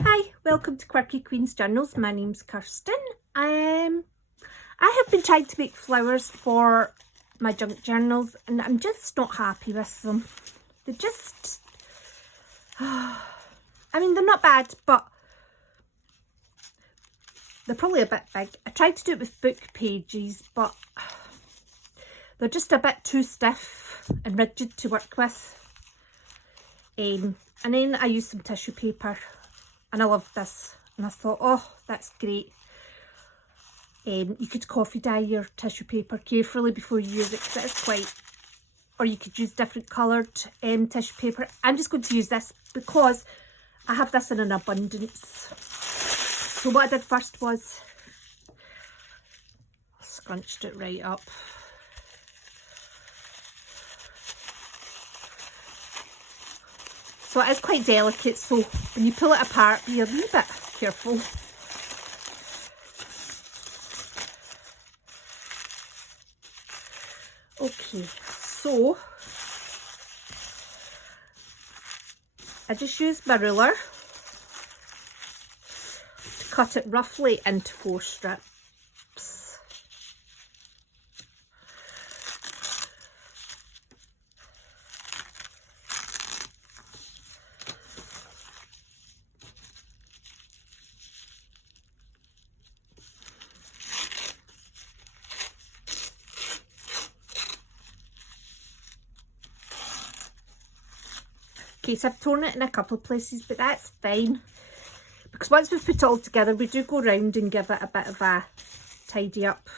Hi, welcome to Quirky Queen's Journals. My name's Kirsten. I have been trying to make flowers for my junk journals and I'm just not happy with them. They're just, I mean, they're not bad, but they're probably a bit big. I tried to do it with book pages, but they're just a bit too stiff and rigid to work with. And then I used some tissue paper. And I loved this, and I thought, oh, that's great. You could coffee dye your tissue paper carefully before you use it, because it is quite, or you could use different coloured tissue paper. I'm just going to use this because I have this in an abundance. So what I did first was, I scrunched it right up. So it is quite delicate, so when you pull it apart, be a wee bit careful. Okay, so I just used my ruler to cut it roughly into 4 strips. Okay, so I've torn it in a couple of places, but that's fine. Because once we've put it all together, we do go round and give it a bit of a tidy up.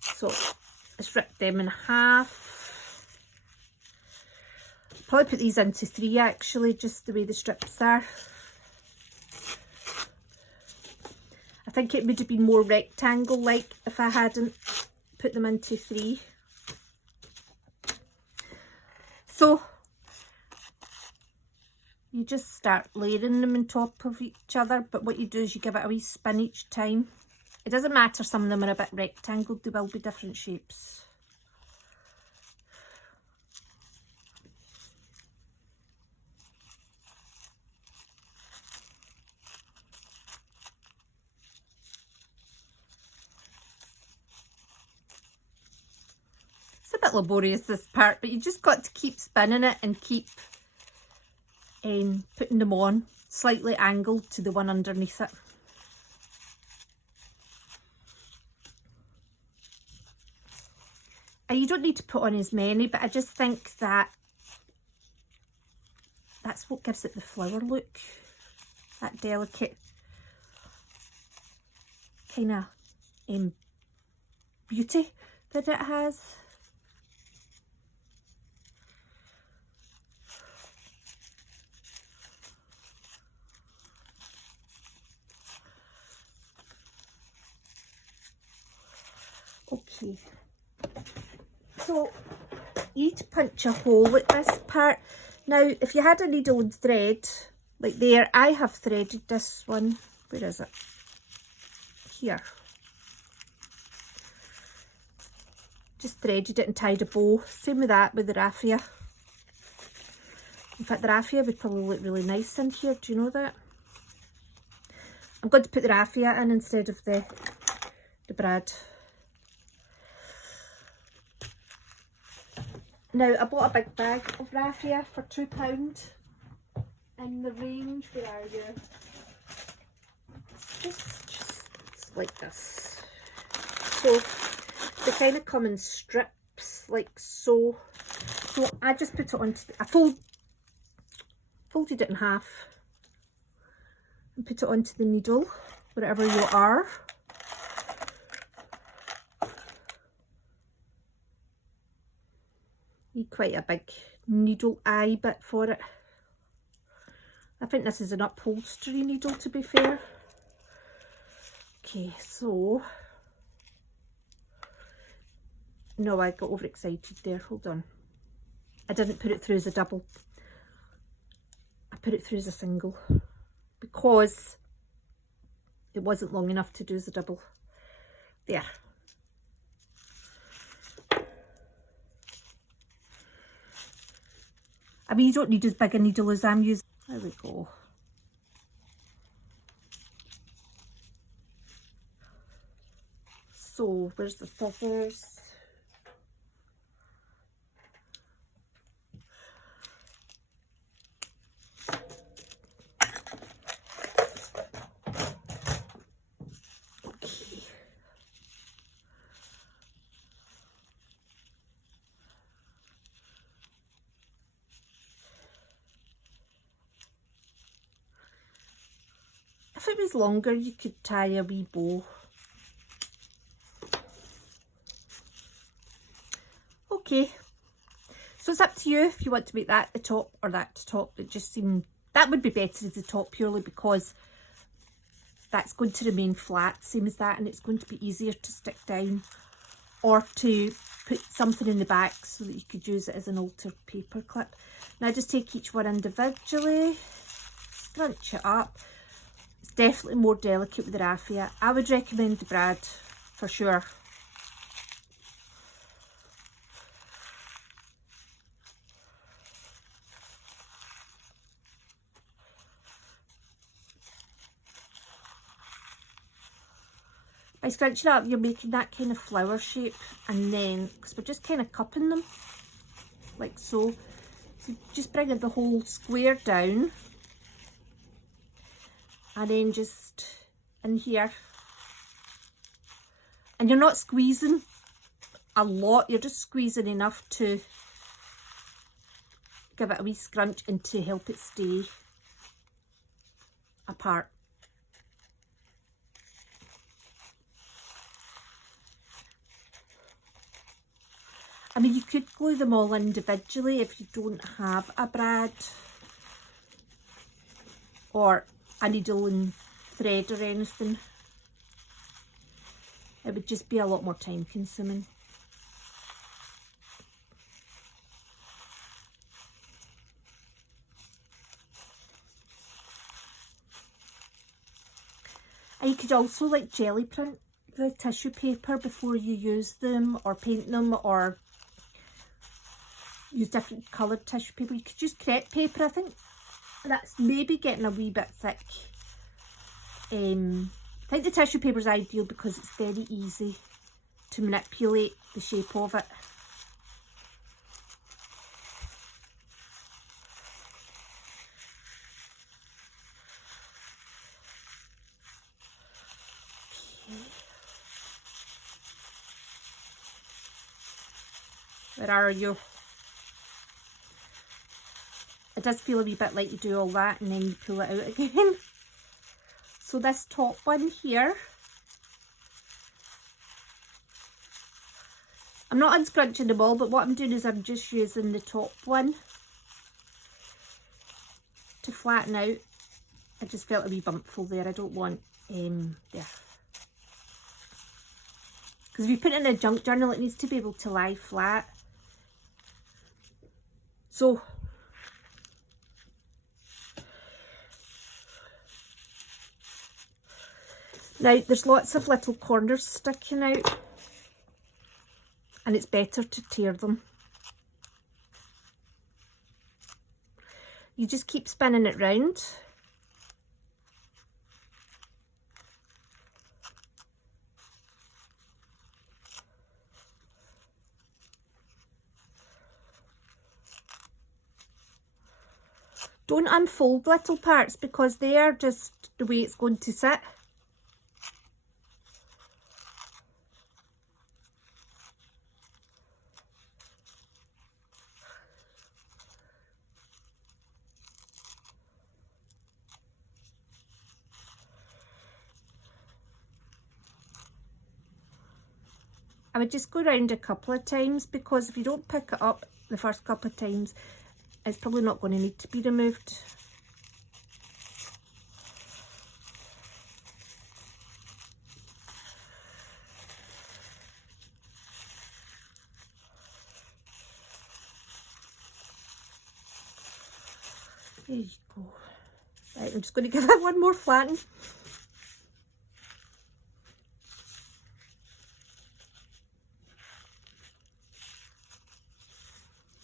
So, let's rip them in half. Probably put these into 3 actually, just the way the strips are. I think it would have been more rectangle-like if I hadn't put them into 3. So you just start layering them on top of each other, but what you do is you give it a wee spin each time. It doesn't matter, some of them are a bit rectangled, they will be different shapes. A bit laborious, this part, but you just got to keep spinning it and keep putting them on slightly angled to the one underneath it. And you don't need to put on as many, but I just think that that's what gives it the flower look, that delicate kind of beauty that it has. Okay, so you need to punch a hole at this part. Now, if you had a needle and thread, like there, I have threaded this one. Where is it? Here. Just threaded it and tied a bow. Same with that, with the raffia. In fact, the raffia would probably look really nice in here. Do you know that? I'm going to put the raffia in instead of the brad. Now, I bought a big bag of raffia for £2 in the range. Where are you? It's just like this. So they kind of come in strips like so. So I just put it onto, I folded it in half and put it onto the needle, wherever you are. Need quite a big needle eye bit for it. I think this is an upholstery needle, to be fair. Okay, so no, I got overexcited there, hold on. I didn't put it through as a double. I put it through as a single because it wasn't long enough to do as a double. There. I mean, you don't need as big a needle as I'm using. There we go. So, where's the scissors? Okay. If it was longer, you could tie a wee bow. Okay, so it's up to you if you want to make that the top or that top. It just seemed that would be better as the top, purely because that's going to remain flat, same as that, and it's going to be easier to stick down, or to put something in the back so that you could use it as an altered paper clip. Now just take each one individually, scrunch it up. It's definitely more delicate with the raffia. I would recommend the brad for sure. By scrunching up, you're making that kind of flower shape, and then, because we're just kind of cupping them, like so. So just bringing the whole square down, and then just in here. And you're not squeezing a lot, you're just squeezing enough to give it a wee scrunch and to help it stay apart. I mean, you could glue them all individually if you don't have a brad or a needle and thread or anything. It would just be a lot more time consuming. And you could also like jelly print the tissue paper before you use them, or paint them, or use different coloured tissue paper. You could use crepe paper, I think. That's maybe getting a wee bit thick. I think the tissue paper is ideal because it's very easy to manipulate the shape of it. Okay. Where are you? It does feel a wee bit like you do all that and then you pull it out again. So this top one here, I'm not unscrunching them all, but what I'm doing is I'm just using the top one to flatten out. I just felt a wee bumpful there. I don't want there. Because if you put it in a junk journal, it needs to be able to lie flat. So now there's lots of little corners sticking out, and it's better to tear them. You just keep spinning it round. Don't unfold little parts because they are just the way it's going to sit. I would just go around a couple of times, because if you don't pick it up the first couple of times, it's probably not going to need to be removed. There you go. Right, I'm just going to give that one more flatten.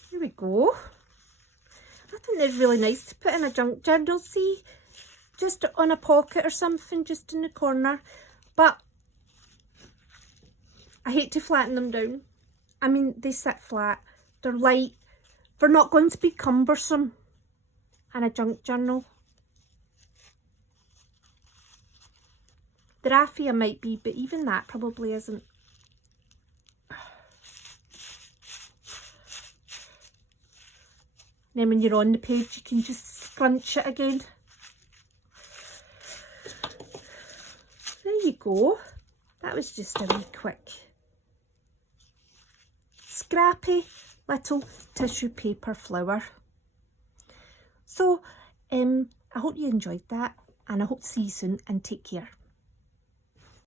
Here we go. think they're really nice to put in a junk journal, see, just on a pocket or something, just in the corner. But I hate to flatten them down. I mean, they sit flat, they're light, they're not going to be cumbersome in a junk journal. The raffia might be, but even that probably isn't. Then when you're on the page, you can just scrunch it again. There you go. That was just a wee quick scrappy little tissue paper flower. So I hope you enjoyed that, and I hope to see you soon, and take care.